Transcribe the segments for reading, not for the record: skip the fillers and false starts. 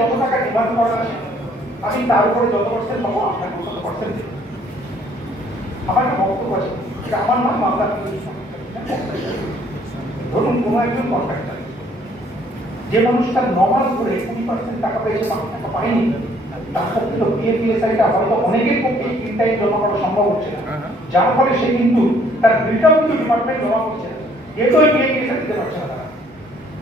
যত টাকা ডিমান্ড করা আছে আমি তার উপরে যত পার্সেন্ট পাবো আপনাকে কত পার্সেন্ট দেবো। আমার একটা বক্তব্য আছে, এটা আমার নাম মামলা। ধরুন কোনো একজন কন্ট্রাক্টর যে মানুষটা 9 মাস ধরে 20% টাকা পেয়েছে, বাকি টাকা পায়নি, তার পক্ষে তো পিএফআইটা হয়তো অনেকের পক্ষে ইনটাইম জমা করা সম্ভব হচ্ছে না, যার ফলে সে কিন্তু তার বিলটাও কিন্তু ডিপার্টমেন্ট জমা করছে না, যেহেতু ওই পিএফআই দিতে পারছে না,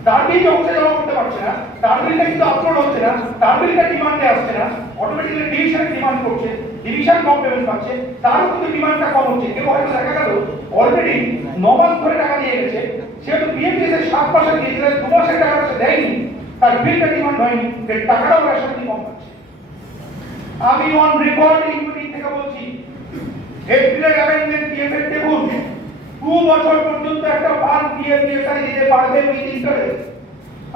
তার বিল যখন জমা করতে পারছে না, তার বিলটা কিন্তু আপলোড হচ্ছে না, তার বিলটা ডিমান্ডে আসছে না, অটোমেটিক্যালি ডিভিশন ডিমান্ড করছে, ডিভিশন কম পেমেন্ট পাচ্ছে, তার কিন্তু ডিমান্ডটা কম হচ্ছে। কেউ হয়তো দেখা গেল অলরেডি 9 মাস ধরে টাকা দিয়ে গেছে, সেহেতু পিএফএস এর 7 মাসে দিয়েছিল, 2 মাসের টাকা সে দেয়নি, তার বিলটা ডিমান্ড হয়নি, এর টাকাটাও সাথে কম পাচ্ছে। আমি অন রেকর্ড এই মিটিং থেকে বলছি, এপ্রিলের অ্যামেন্ডমেন্ট পিএফএস দেখুন, 2 বছর পর্যন্ত একটা ফান্ড পিএফআই দিতে পারবে উইথ ইন্টারেস্ট।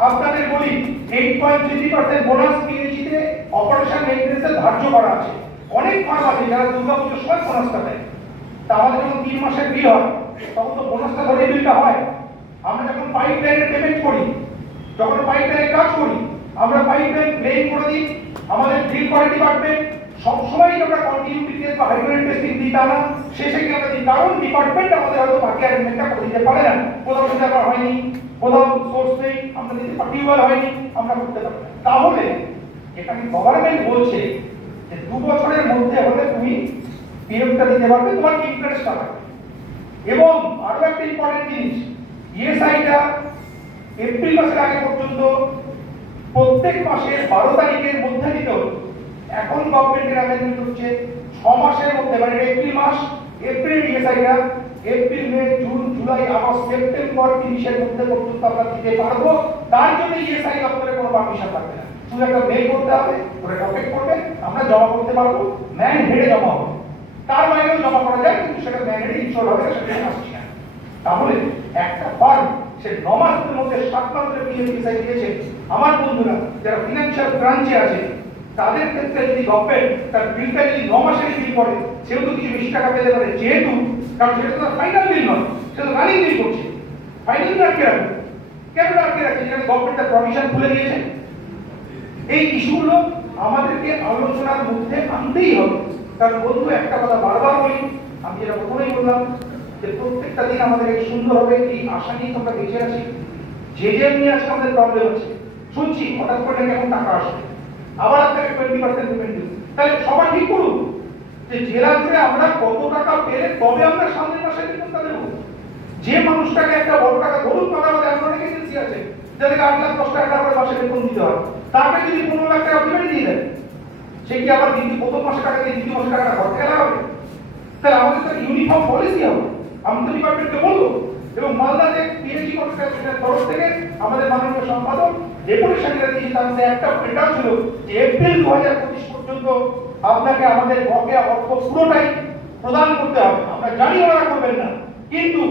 আপনাদের বলি 8.3% বোনাস পিএইচতে অপারেশন মেইনটেনেন্সে ধার্য করা আছে। অনেক ফার্ম আছে যারা দুর্গাপুজোর সময় বোনাসটা দেয়, তা আমাদের যখন 3 মাসের বিল হয় তখন তো বোনাসটা ধরে বিলটা হয়। আমরা যখন পাইপ লাইনের পেমেন্ট করি, যখন পাইপ লাইনের কাজ করি, আমরা পাইপ লাইন ক্লেম করে দিই, আমাদের বিল করে ডিপার্টমেন্ট সবসময় আমরা কন্টিনিউটি টেস্ট বা হাইড্রোলিক টেস্টিং দিই তা না, শেষে কি আমরা দিই, কারণ ডিপার্টমেন্ট আমাদের হয়তো বাকি অ্যারেঞ্জমেন্টটা করে দিতে পারে না, কোথাও সেটা হয়নি, কোথাও সোর্স নেই, আমরা দিতে পার্টিকুলার হয়নি, আমরা করতে পারি না। তাহলে এখানে গভর্নমেন্ট বলছে যে 2 বছরের মধ্যে হলে তুমি পিএফটা দিতে পারবে, তোমার ইন্টারেস্ট পাবে। এবং আরো একটা ইম্পর্টেন্ট জিনিস, ইএসআইটা এপ্রিল মাসের আগে পর্যন্ত প্রত্যেক মাসের 12 তারিখের মধ্যে দিতে হতো। এখন গভর্নমেন্টের অ্যামেন্ডমেন্ট হচ্ছে 6 মাসের মধ্যে, মানে এপ্রিল মাস, এপ্রিল ইএসআইটা এপ্রিল, মে, জুন, জুলাই, আগস্ট, সেপ্টেম্বর 30 এর মধ্যে পর্যন্ত আমরা দিতে পারবো। তার জন্য ইএসআই দপ্তরে কোনো পারমিশন লাগবে না, শুধু একটা মেল করতে হবে, ওরা টপিক করবে, আমরা জমা করতে পারবো, ম্যান হেডে জমা হবে। তার বাইরেও জমা করা যায়, কিন্তু সেটা ম্যান হেডে ইনশোর হবে, সেটা আসছে না। তাহলে একটা ফার্ম সে 9 মাসের মধ্যে 7 মাস ধরে পিএফআই দিয়েছে, আমার বন্ধুরা যারা ফিনান্সিয়াল ব্রাঞ্চে আছে তাদের ক্ষেত্রে যদি গভর্নমেন্ট তার বিলটা যদি 9 মাসের বিল করে, সেও তো কিছু বেশি টাকা পেতে পারে, যেহেতু কারণ সেটা তো ফাইনাল বিল নয়, সেটা তো রানিং বিল করছে, ফাইনাল বিল আটকে রাখবে। কেন আটকে রাখছে? যেখানে গভর্নমেন্ট তার প্রভিশন খুলে দিয়েছে। এই ইস্যুগুলো আমাদেরকে আলোচনার মধ্যে আনতেই হবে। কারণ বন্ধু একটা কথা বারবার বলি, আমি যেটা প্রথমেই বললাম যে প্রত্যেকটা দিন আমাদের এই সুন্দর হবে, এই আশা নিয়ে আমরা বেঁচে আছি। যে নিয়ে আজকে আমাদের প্রবলেম আছে, শুনছি হঠাৎ করে কেমন টাকা আসবে, আবার আপনাকে 20% পেমেন্ট দিন, তাহলে সবাই ঠিক করুন যে জেলা জুড়ে আমরা কত টাকা পেলে তবে আমরা সামনের মাসে বেতনটা দেবো। যে মানুষটাকে একটা বড় টাকা, ধরুন টাকা আমাদের এমন অনেক এজেন্সি আছে যাদেরকে 8 লাখ 10 লাখ টাকা করে মাসে বেতন দিতে হয়, তাকে যদি 15 লাখ টাকা পেমেন্ট দিয়ে দেয়, সে কি আবার প্রথম মাসে টাকা দিয়ে দ্বিতীয় মাসে টাকাটা ঘর থেকে লাগাবে? তাহলে আমাদের তো ইউনিফর্ম পলিসি হবে। আমি তো ডিপার্টমেন্টকে বলবো, এবং মালদাতে পিএইচডি কর্মকর্তাদের তরফ থেকে আমাদের মাননীয় সম্পাদক ডেপুটেশন দিয়েছি, তার মধ্যে একটা প্রিন্টার ছিল যে এপ্রিল 2025 পর্যন্ত আপনাকে আমাদের বকেয়া অর্থ পুরোটাই প্রদান করতে হবে। আমরা জানি ওরা করবেন না, কিন্তু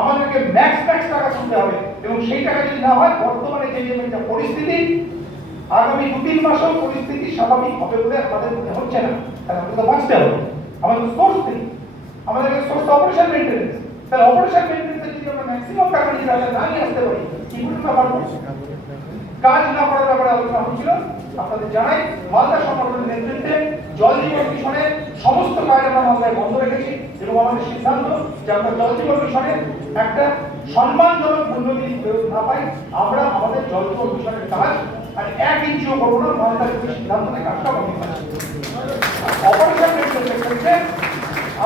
আমাদেরকে ম্যাক্স টাকা শুনতে হবে, এবং সেই টাকা যদি না হয়, বর্তমানে যে পরিস্থিতি, আগামী 2-3 মাসেও পরিস্থিতি স্বাভাবিক হবে বলে আমাদের মনে হচ্ছে না। তাহলে আমাদের তো বাঁচতে হবে, আমাদের সোর্স নেই, আমাদের সোর্স অপারেশন মেইনটেনেন্স। তাহলে অপারেশন মেইনটেনেন্সে যদি আমরা ম্যাক্সিমাম টাকা যদি আমরা না নিয়ে আসতে পারি, কি করে আমরা পারবো? কাজ না করার ব্যাপারে আলোচনা হচ্ছিল। আপনাদের জানাই, মালদা সংগঠনের নেতৃত্বে জল জীবন মিশনের সমস্ত কাজ আমরা মালদায় বন্ধ রেখেছি, এবং আমাদের সিদ্ধান্ত যে আমরা জল জীবন মিশনের একটা সম্মানজনক উন্নতি না পাই, আমরা আমাদের জল জীবন মিশনের কাজ আর 1 ইঞ্চিও করবো না। মালদার সিদ্ধান্ত থেকে কাজটা বন্ধ আছে। অপারেশন মেইনটেনেন্সের ক্ষেত্রে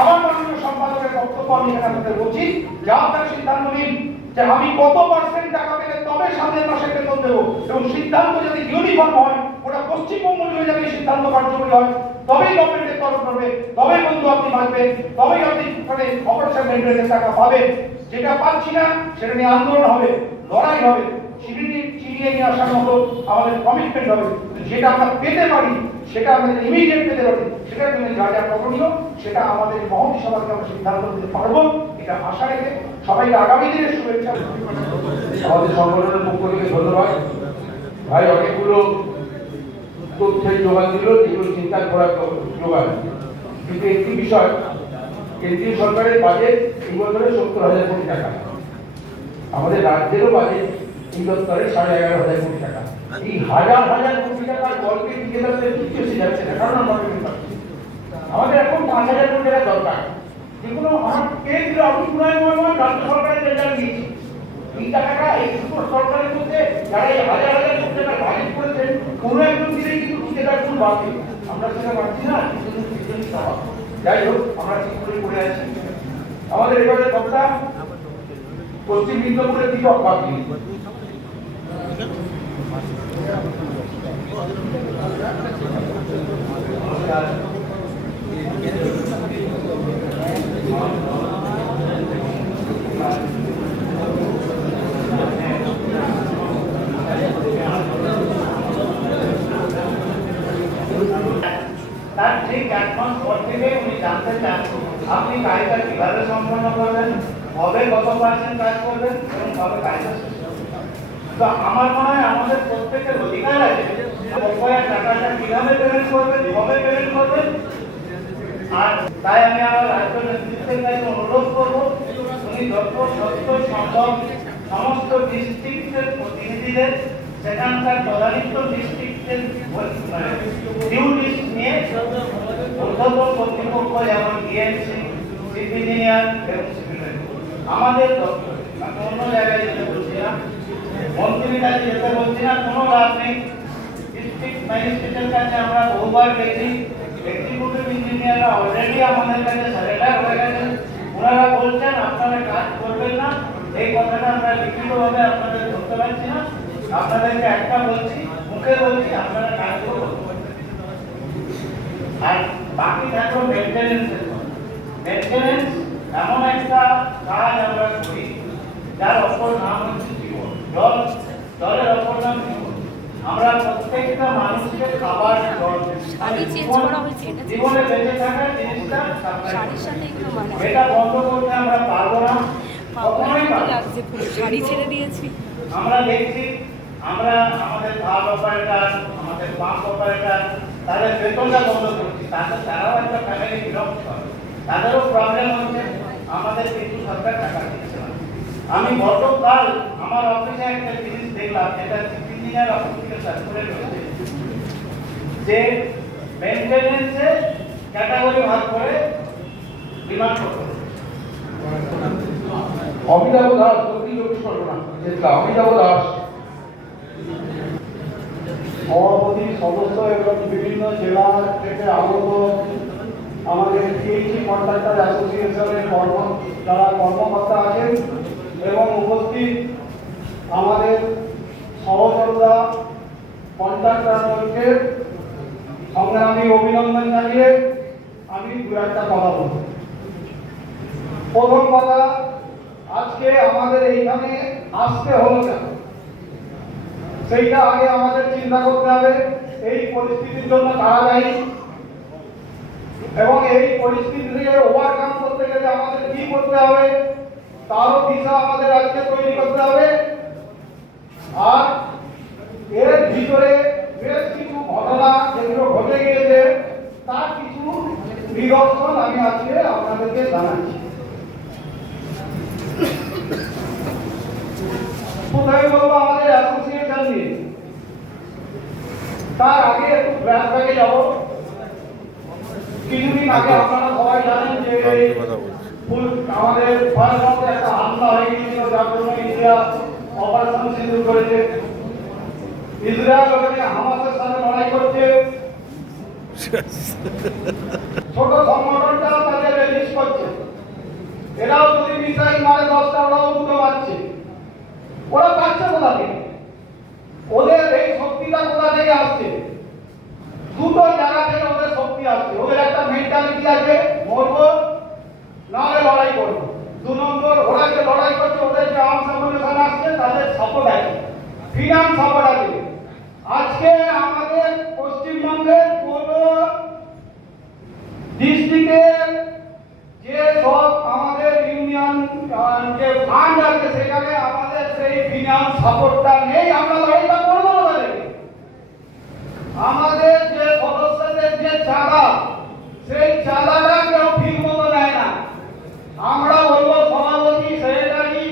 আমার মাননীয় সম্পাদকের বক্তব্য আমি এখানে আপনাদের বলছি যে আপনারা সিদ্ধান্ত নিন যে আমি কত পার্সেন্ট টাকা পেলে তবে সামনের মাসে বেতন দেবো, এবং সিদ্ধান্ত যদি ইউনিফর্ম হয়, ওটা পশ্চিমবঙ্গ জুড়ে যাবে, সিদ্ধান্ত কার্যকরী হয়, তবেই গভর্নমেন্টের তরফ করবে, তবেই বন্ধু আপনি বাঁচবেন, তবেই আপনি অপারেশন মেইনটেনেন্সের টাকা পাবেন। যেটা পাচ্ছি না সেটা নিয়ে আন্দোলন হবে, লড়াই হবে, চিনিয়ে নিয়ে আসার মতো আমাদের কমিটমেন্ট হবে। যেটা আমরা পেতে পারি, সেটা আমরা ইমিডিয়েট পেতে পারি, সেটার জন্য যা যা করণীয় সেটা আমাদের মহতি সভাকে আমরা সিদ্ধান্ত নিতে পারবো, এটা আশা রেখে সবাইকে আগামী দিনের শুভেচ্ছা। আমাদের সংগঠনের পক্ষ থেকে ধন্যবাদ ভাই, অনেকগুলো তথ্যের জোগান দিল, যেগুলো চিন্তা করার জোগান। কিন্তু একটি বিষয়, কেন্দ্রীয় সরকারের বাজেট এই বছরে 70,000 কোটি টাকা, আমাদের রাজ্যেরও বাজেট এই দপ্তরে 11,500 কোটি টাকা। এই হাজার হাজার কোটি টাকার গল্পে টিকে থাকতে কিছু এসে যাচ্ছে না, কারণ আমরা পেমেন্ট পাচ্ছি। আমাদের এখন 5,000 কোটি টাকা দরকার, যেগুলো আমার কেন্দ্র অভিনয় রাজ্য সরকারের টেন্ডার দিয়েছি। এই টাকাটা এই দুটো সরকারের মধ্যে যারা এই হাজার হাজার কোটি টাকা বাজেট করেছেন, কোনো একজন দিলেই কিন্তু ঠিকাদার ফুল বাকি। আমরা সেটা পাচ্ছি না, যাই হোক আমরা ঠিক করে পড়ে আছি। আমাদের এবারে কথা পশ্চিম মিদনাপুরের দিকে বাকি। তার ঠিক 1 মাস পর থেকে উনি জানতে চান আপনি কাজটা কিভাবে সম্পন্ন করবেন, কবে কত পার্সেন্ট কাজ করবেন এবং কবে কাজটা শেষ করবেন। তো আমার মনে হয় আমাদের প্রত্যেকের অধিকার আছে বকেয়া টাকাটা কিভাবে পেমেন্ট করবেন, কবে পেমেন্ট করবেন। আর তাই আমি আমার রাজ্য নেতৃত্বের কাছে অনুরোধ করবো উনি যত সত্য সম্ভব সমস্ত ডিস্ট্রিক্টের প্রতিনিধিদের সেখানকার তদানীত ডিস্ট্রিক্টের ডিউ লিস্ট নিয়ে ঊর্ধ্বতন কর্তৃপক্ষ যেমন ডিএমসি, চিফ ইঞ্জিনিয়ার এবং সিভিল আমাদের দপ্তরে, আমি অন্য জায়গায় যেতে বলছি না, মন্ত্রীর কাছে যেতে বলছি না, কোনো লাভ নেই। ডিস্ট্রিক্ট ম্যাজিস্ট্রেটের কাছে আমরা বহুবার গেছি, এক্সিকিউটিভ ইঞ্জিনিয়াররা অলরেডি আমাদের কাছে সারেন্ডার হয়ে গেছেন। ওনারা বলছেন আপনারা কাজ করবেন না, এই কথাটা আমরা লিখিতভাবে আপনাদের ধরতে পারছি না। আপনাদেরকে একটা বলছি, মুখে বলছি, আপনারা কাজ করুন। আর বাকি থাকলো মেইনটেনেন্সের কথা। মেইনটেনেন্স এমন একটা কাজ আমরা করি যার অপর নাম হচ্ছে জীবন। জলের অপর নাম জীবন। আমরা প্রত্যেকটা মানুষকে খাবার জল জীবনে বেঁচে থাকার জিনিসটা এটা বন্ধ করতে আমরা পারবো না, কখনোই পারবো না। শাড়ি ছেড়ে দিয়েছি। আমরা দেখছি আমরা আমাদের ভাব অপারেটর, আমাদের পাম্প অপারেটর তাদের বেতনটা বন্ধ করছি, তারাও একটা ফ্যামিলি বিলং করে, তাদেরও প্রবলেম হচ্ছে, আমাদের কিন্তু সরকার টাকা দিচ্ছে না। আমি গতকাল আমার অফিসে একটা জিনিস দেখলাম, যেটা চিফ ইঞ্জিনিয়ার অফিস থেকে সার্কুলার হয়েছে, যে মেইনটেনেন্সে ক্যাটাগরি ভাগ করে ডিমান্ড করতে হবে। অমিতাভ দাস, দক্ষিণ 24 পরগনা, অমিতাভ দাস সভাপতি, সদস্য এবং বিভিন্ন জেলা থেকে আগত আমাদের পিএইচই কন্ট্রাক্টর অ্যাসোসিয়েশনের যারা কর্মকর্তা আছেন এবং উপস্থিত আমাদের সহযোদ্ধা কন্ট্রাক্টরকে সংগ্রামী অভিনন্দন জানিয়ে আমি দু একটা কথা বলব। প্রথম কথা, আজকে আমাদের এইখানে আসতে হলো কেন সেইটা আগে আমাদের চিন্তা করতে হবে। এই পরিস্থিতির জন্য কারা দায়ী এবং এই পরিস্থিতি থেকে ওভারকাম করতে গেলে আমাদের কি করতে হবে তারও দিশা আমাদের আজকে তৈরি করতে হবে। আর এর ভিতরে বেশ কিছু ঘটনা যেগুলো ঘটে গিয়েছে তার কিছু নিদর্শন আমি আজকে আপনাদেরকে জানাচ্ছি। কোথায় বলবো আমাদের অ্যাসোসিয়েশন নিয়ে, তার আগে একটু ফ্ল্যাশব্যাকে যাব। কিছুদিন আগে আপনারা সবাই জানেন যে আমাদের ভারতবর্ষে একটা হামলা হয়ে গিয়েছিল, যার জন্য ইন্ডিয়া অপারেশন সিঁদুর করেছে। ইসরায়েল ওখানে হামাসের সাথে লড়াই করছে। ছোট সংগঠনটা তাদের রিলিজ করছে, এরাও যদি মিসাইল মারে 10টা ওরাও দুটো মারছে। ওরা পাচ্ছে কোথা থেকে? ওদের এই শক্তিটা কোথা থেকে আসছে? দুটো জায়গা থেকে ওদের শক্তি আসছে। ওদের একটা মেন্টালিটি আছে, মরবো নাহলে লড়াই করবো। 2 নম্বর, ওরা যে লড়াই করছে ওদের যে আর্মস অ্যামুনিশন আসছে তাদের সাপোর্ট আছে, ফিনান্স সাপোর্ট আছে। আজকে আমাদের পশ্চিমবঙ্গের কোন ডিস্ট্রিক্টের যে সব আমাদের ইউনিয়ন যে ফান্ড আছে সেখানে আমাদের সেই ফিনান্স সাপোর্টটা নেই। আমরা লড়াইটা করবো তাদেরকে। আমাদের যে সদস্যদের যে চাঁদা, সেই চাঁদাটা কেউ ঠিক মতো নেয় না। আমরা বলবো সভাপতি, সেক্রেটারি,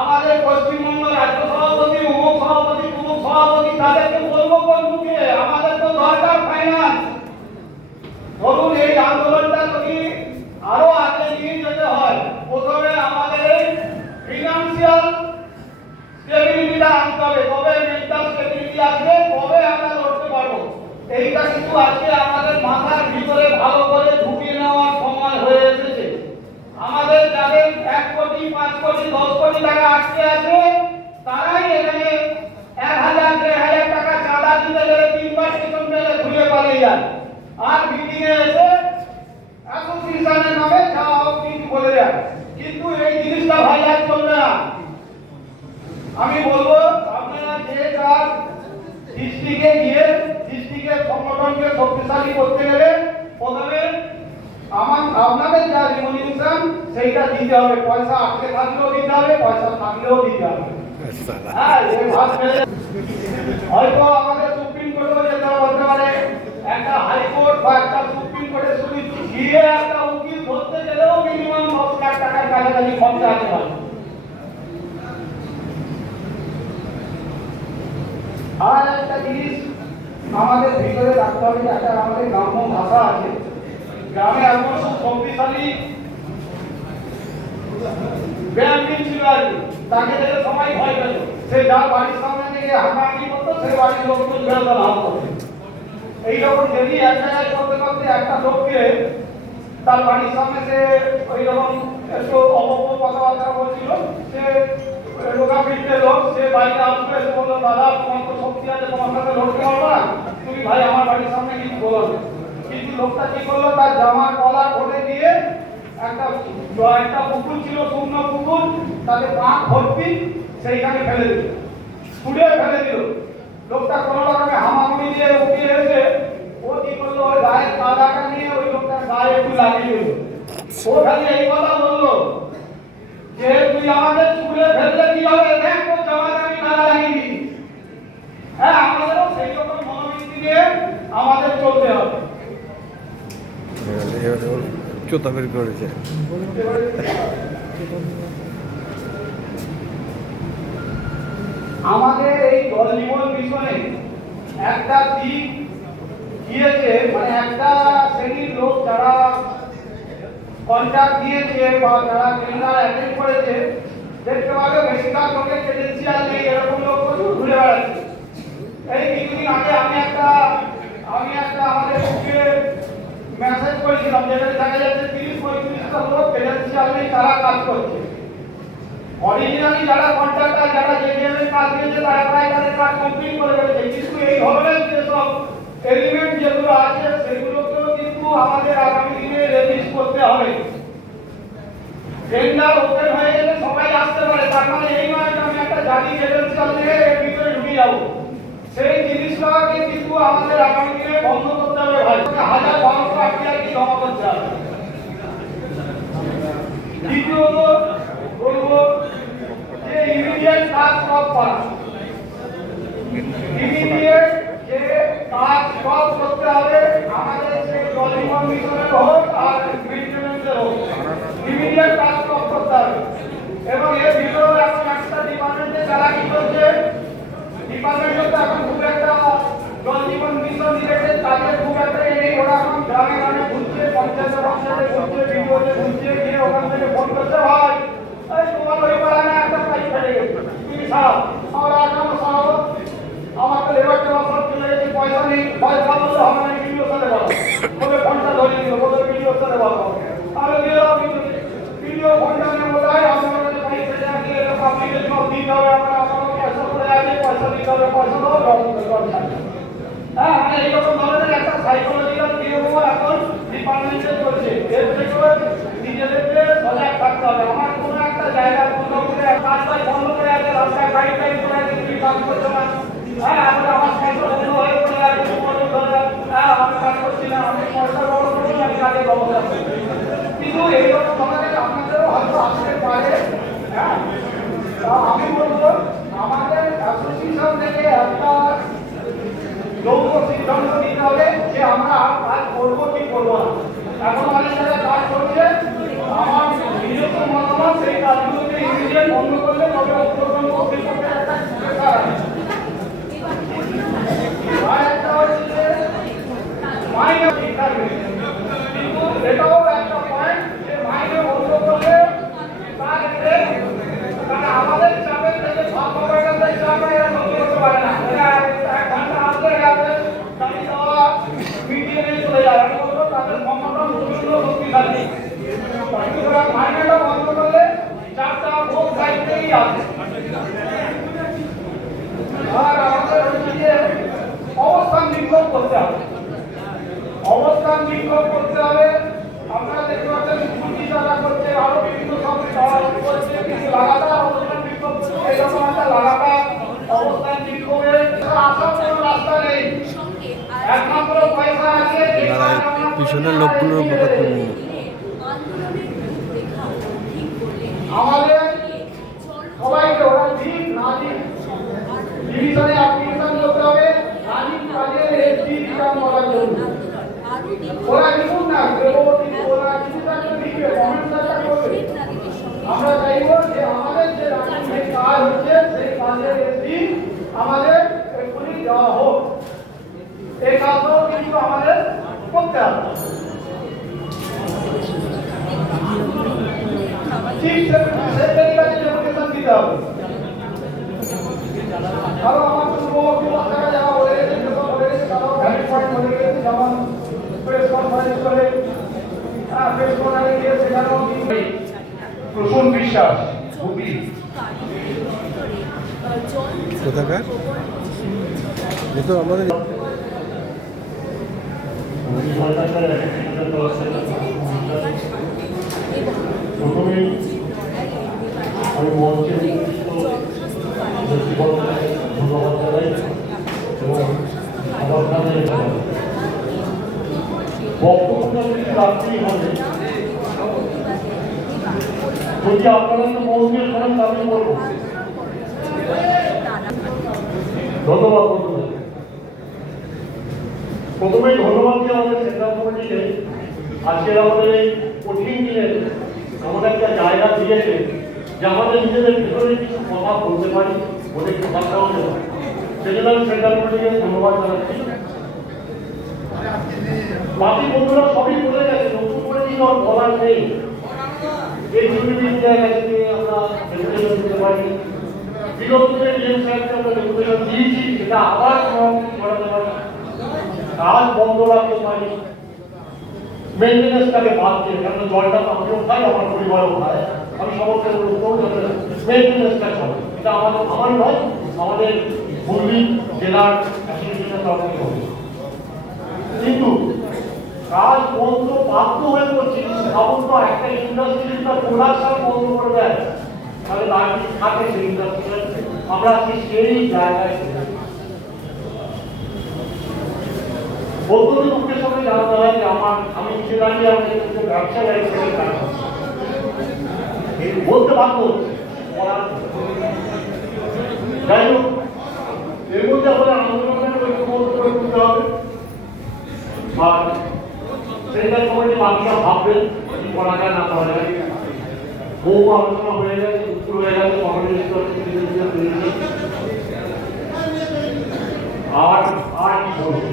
আমাদের পশ্চিমবঙ্গ রাজ্য সভাপতি, উপসভাপতি, প্রমুখ সভাপতি তাদেরকে যায় আর মিটিং এ এসে অ্যাসোসিয়েশনের নামে যা কিছু বলে যায়, কিন্তু এই জিনিসটা ভাই আর চলবে না। আমি বলবো আপনারা যে কাজ ডিস্ট্রিক্টে গিয়ে ডিস্ট্রিক্টের সংগঠনকে শক্তিশালী করতে গেলে প্রথমে আপনাদের যা রিমুনিউশন সেইটা দিতে হবে, পয়সা আটকে থাকলেও দিতে হবে, পয়সা থাকলেও দিতে হবে। হ্যাঁ, এই ভাগ ফেলে হয়তো আমাদের সুপ্রিম কোর্টেও যেতে বলতে পারে, একটা হাইকোর্ট বা একটা সুপ্রিম কোর্টে শুধু গিয়ে একটা উকিল ধরতে গেলেও মিনিমাম 10 লাখ টাকার কাছাকাছি খরচা আছে। আর একটা জিনিস আমাদের ভিতরে রাখতে হবে, একটা আমাদের গ্রাম্য ভাষা আছে, গ্রামে এখন খুব শক্তিশালী ব্যায়ামবিন ছিল আর কি, তাকে দেখে সবাই ভয় পেত, সে যার বাড়ির সামনে থেকে হাঁটাহাঁটি করতো সে বাড়ির লোকজন বেরোতো না হতো। এইরকম যদি এক জায়গায় করতে করতে একটা লোককে তার বাড়ির সামনে সে ওই রকম একটু অবজ্ঞ কথাবার্তা বলছিল, সে লোকা ফিরতে লোক, সে বাইরে আসবে, এসে বললো দাদা তোমার তো শক্তি আছে, তোমার সাথে লড়তে পারবো না, তুমি ভাই আমার বাড়ির সামনে কিছু বলো না। কিন্তু লোকটা কি করলো, তার জামার কলার ধরে দিয়ে একটা পুকুর ছিল, শুকনো পুকুর, তাকে পাক ভর্তি সেইখানে ফেলে দিল, ছুড়ে ফেলে দিল। লোকটা কোনো রকমে হামাগুড়ি দিয়ে উঠিয়ে এসে ও কি করলো, ওই গায়ের কাদাটা নিয়ে ওই লোকটার গায়ে একটু লাগিয়ে দিল। ও খালি এই কথা বললো যে তুই আমাদের ছুড়ে ফেললে কি হবে, দেখ তোর জামাতে আমি কাদা লাগিয়ে দিই। হ্যাঁ, আমাদেরও সেই রকম মনোবৃত্তি নিয়ে আমাদের চলতে হবে। চোতা বের করেছে। আমাদের এই জল জীবন মিশনে একটা দিক দিয়েছে, মানে একটা শ্রেণীর লোক যারা কন্ট্রাক্ট দিয়েছে বা যারা টেন্ডার অ্যাটেন্ড করেছে, দেখতে পাবে বেশিরভাগ লোকের ক্রেডেন্সিয়াল নেই, এরকম লোক প্রচুর ঘুরে বেড়াচ্ছে। এই কিছুদিন আগে আমি একটা আমাদের গ্রুপে মেসেজ করেছিলাম, যেখানে দেখা যাচ্ছে 30-35টা লোক ক্রেডেন্সিয়াল নেই, তারা কাজ করছে। অরিজিনালি যারা কন্ট্রাক্টর, যারা জেডিএমের কাজ দিয়েছে, তারা প্রায় তাদের কাজ কমপ্লিট করে ফেলেছে, কিন্তু এই ধরনের যেসব এলিমেন্ট যেগুলো আছে সেগুলোকেও কিন্তু আমাদের আগামী দিনে রেজিস্ট করতে হবে। টেন্ডার ওপেন হয়ে গেলে সবাই আসতে পারে, তার মানে এই নয় যে আমি একটা জানি ক্রেডেন্সিয়াল নিয়ে এর ভিতরে ঢুকে যাবো। সেই জিনিসটাকে কিন্তু আমাদের আগামী দিনে বন্ধ করতে হবে ভাই, 1000-1200 আপিয়ার কি জমা করতে হবে। দ্বিতীয়ত বলবো যে ইমিডিয়েট কাজ সব করা, ইমিডিয়েট যে কাজ সব করতে হবে, আমাদের সেই জল জীবন মিশনের হোক আর মেইনটেনেন্সের হোক, ইমিডিয়েট কাজ সব করতে হবে। এবং এর ভিতরে এখন একটা ডিপার্টমেন্টে যারা কি করছে, ডিপার্টমেন্টে তো এখন খুব একটা জল জীবন মিশন রিলেটেড কাজের খুব একটা নেই, ওরা এখন গ্রামে গ্রামে ঘুরছে, পঞ্চায়েতে ঘুরছে, বিডিওতে ঘুরছে, গিয়ে ওখান থেকে ফোন করছে, ভাই এই তোমার ওই পাড়ায় একটা পাইপ ফেটে গেছে, তুমি সারাও, আমরা এখন সারাবো, আমার তো লেবার টেবার সব চলে গেছে, পয়সা নেই, পয়সা বলতে হবে না, বিডিওর সাথে বলো, বলে ফোনটা ধরিয়ে দিল, বলে বিডিওর সাথে বলো, আমি দিয়ে দাও বিডিও ফোনটা নিয়ে বলায় আপনার কাছে পাইপ ফেটে আছে, এটা পাবলিকের সব দিতে হবে, আমরা পয়সা করে আছে, পয়সা দিতে হবে, পয়সা দাও, হ্যাঁ, মানে এইরকম ধরনের একটা সাইকোলজিক্যাল ক্রিয়াও এখন ডিপার্টমেন্টে চলছে। এর থেকে নিজেদেরকে সজাগ থাকতে হবে। আমার কোনো একটা জায়গা কোনো করে কাজটা বন্ধ করে আছে, রাস্তায় গাড়ি টাইপ করে আছে, তুমি কাজ করছো না, হ্যাঁ, আমার সংসার বন্ধ হয়ে পড়ে আছে, হ্যাঁ আমি কাজ করছি না, আমি সংসার বড় করছি, আমি কাজের ব্যবস্থা করছি। কিন্তু এইরকম ধরনের আপনাদেরও হয়তো আসতে পারে। হ্যাঁ, আমি বলবো আমাদের অ্যাসোসিয়েশন থেকে একটা যৌথ সিদ্ধান্ত নিতে হবে যে আমরা কাজ করবো কি করবো না। এখন অনেক জায়গায় কাজ করছে, আমার নিজস্ব মতামত সেই কাজগুলোকে ইমিডিয়েট বন্ধ করলে তবে উত্তরবঙ্গ শিল্পের একটা বেকার আছে। আর একটা হচ্ছে যে মাইনে ঠিক থাকবে, কিন্তু এটাও একটা পয়েন্ট যে মাইনে বন্ধ করলে তার ক্ষেত্রে কারণ আমাদের চাপের থেকে সব খবরটাই চাপে এরা বন্ধ করতে পারে না, এরা 1 ঘন্টা আসলে যাবে তাই দেওয়া মিটিংয়ে চলে যায়, আমি বলবো তাদের সংগঠন প্রচন্ড শক্তিশালী। সুতরাং মাইনেটা বন্ধ করলে চাপটা খুব সাইডেই আছে। আর আমাদের হচ্ছে যে অবস্থান বিক্ষোভ করতে হবে, বিক্ষোভ করতে হবে। আপনারা দেখতে পাচ্ছেন স্কুটি তারা করছে, আরো বিভিন্ন সব করছে, কিন্তু লাগাতার অবস্থান বিক্ষোভ করছে। এরকম একটা লাগাতার অবস্থান বিক্ষোভে আসার কোনো রাস্তা নেই। একমাত্র পয়সা আছে, পিছনের লোকগুলোর কথা তুমি আমাদের সবাইকে ওরা ঠিক না ঠিক ডিভিশনে অ্যাপ্লিকেশন করতে হবে, রাজীব কাজের এসডি রিটার্ন করার জন্য। ওরা লিখুন না, ওরা কিছু একটা লিখবে, কমেন্টটা করবে। আমরা চাইব যে আমাদের যে রাজনীতির কাজ হচ্ছে সেই কাজের এসডি আমাদের এক্ষুনি দেওয়া হোক। এই কাজও কিন্তু আমাদের করতে হবে। চিফ সেক্রেটারি কাছে ডেপুটেশন দিতে হবে। আরো আমার যুবকরা যারা বলে গেছে, তারাও ভ্যালিড পয়েন্ট বলে গেছে, যেমন প্রেস কনফারেন্স করে প্রেস কনফারেন্স দিয়ে সেখানেও প্রসূন বিশ্বাস ভূমি কোথাকার এ তো আমাদের প্রথমেই আমি মঞ্চে ধন্যবাদ জানাই এবং আমার বক্তব্যটা যদি রাখতেই হবে, যদি আপনারা তো মন দিয়ে শোনেন তাহলে বলবো। ধন্যবাদ বন্ধুদের। প্রথমেই ধন্যবাদ দিয়ে আমাদের সেন্ট্রাল কমিটিকে আজকের আমাদের এই কঠিন দিনে আমাদের একটা জায়গা দিয়েছে যে আমাদের নিজেদের ভিতরে কিছু কথা বলতে পারি, বলে একটু কথা হতে পারি। সেজন্য আমি সেন্ট্রাল কমিটিকে ধন্যবাদ জানাচ্ছি। বাকি বন্ধুরা সবই বলে গেছে, নতুন করে কিছু আর বলার নেই। এই ইউনিটি ইন্ডিয়া কাছে আমরা ডেপুটেশন দিতে পারি, বিগত দিনের ডিএম সাহেবকে আমরা ডেপুটেশন দিয়েছি, সেটা আবার করাতে পারি, কাজ বন্ধ রাখতে পারি, মেনটেন্যান্সটাকে বাদ দিয়ে, কারণ জলটা আমিও খাই, আমার পরিবারও খায়, আমি সমস্ত মেনটেন্যান্সটা চলে। এটা আমার নয়, আমাদের পূর্বী জেলার অ্যাসোসিয়েশনের তরফ থেকে হবে। কিন্তু কাজ বন্ধ বাধ্য হয়ে পড়ছে। ভাবুন তো, একটা ইন্ডাস্ট্রি তার প্রোডাকশন বন্ধ করে দেয়, তাহলে তার কি থাকে সেই ইন্ডাস্ট্রি? আমরা আজকে সেই জায়গায় বন্ধুদের মুখের সঙ্গে জানাতে হয় যে আমি নিচে দাঁড়িয়ে আমাদের ব্যবসা বলতে বাধ্য হচ্ছে। যাই হোক, এর মধ্যে আমাদের আন্দোলনের ঐক্যবদ্ধ করে তুলতে হবে। আর সেন্ট্রাল কমিটি বাকিরা ভাববেন কি করা যায় না করা যায়। বহু আলোচনা হয়ে গেছে, উত্তর হয়ে গেছে, আর কি বলবো,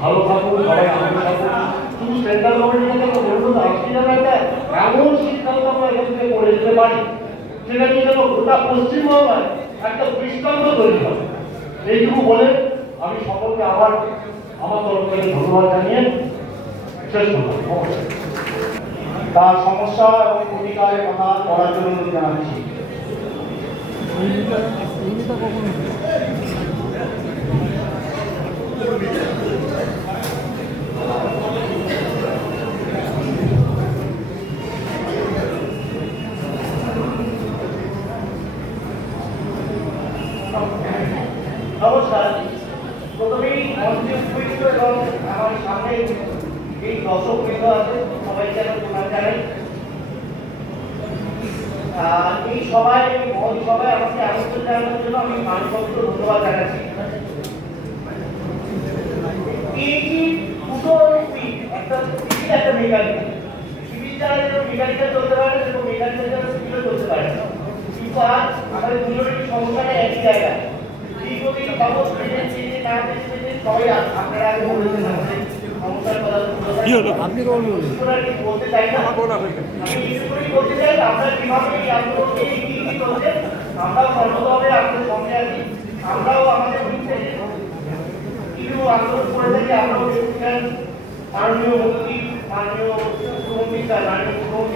ভালো থাকুন সবাই, আনন্দ থাকুন। শুধু সেন্ট্রাল কমিটিকে বলুন, আজকে যেন একটা এমন সিদ্ধান্ত আমরা এখান থেকে করে যেতে পারি, সেটা নিয়ে যেন গোটা পশ্চিমবঙ্গের একটা দৃষ্টান্ত তৈরি হবে। এইটুকু বলে আমি সকলকে আবার আমার তরফ থেকে ধন্যবাদ জানিয়ে শেষ করলাম। তার সমস্যা এবং ভূমিকার কথা বলার জন্য অনুরোধ জানাচ্ছি। নমস্কার। প্রথমেই মঞ্চে উপস্থিত এবং আমার সামনে এই দর্শক বৃন্দ আছে, সবাইকে আমি প্রণাম জানাই। এই সভায়, মহল সভায় আমাকে আমন্ত্রণ জানানোর জন্য আমি মানসম্মত ধন্যবাদ জানাচ্ছি। এই যে দুটো একটা সিভিল, একটা মেকানিক্যাল, সিভিল যারা মেকানিক্যাল চলতে পারে এবং মেকানিক্যাল যারা সিভিলও চলতে পারে, কিন্তু আজ আমাদের দুজনের সমস্যাটা একই জায়গায়। দীর্ঘদিন খবর সবাই আপনারা আগে বলেছেন আমাদের সমস্যার কথা। আপনি কখন বলতে চাই না, আমি বলতে চাই আমরা কিভাবে এই আন্দোলনকে এগিয়ে নিয়ে চলছে, আমরাও সর্বতভাবে আপনাদের সঙ্গে আছি। আমরাও আমাদের কিছু আন্দোলন করে থাকি, আমরাও মাননীয় মন্ত্রী, মাননীয় মুখ্যমন্ত্রী, মাননীয়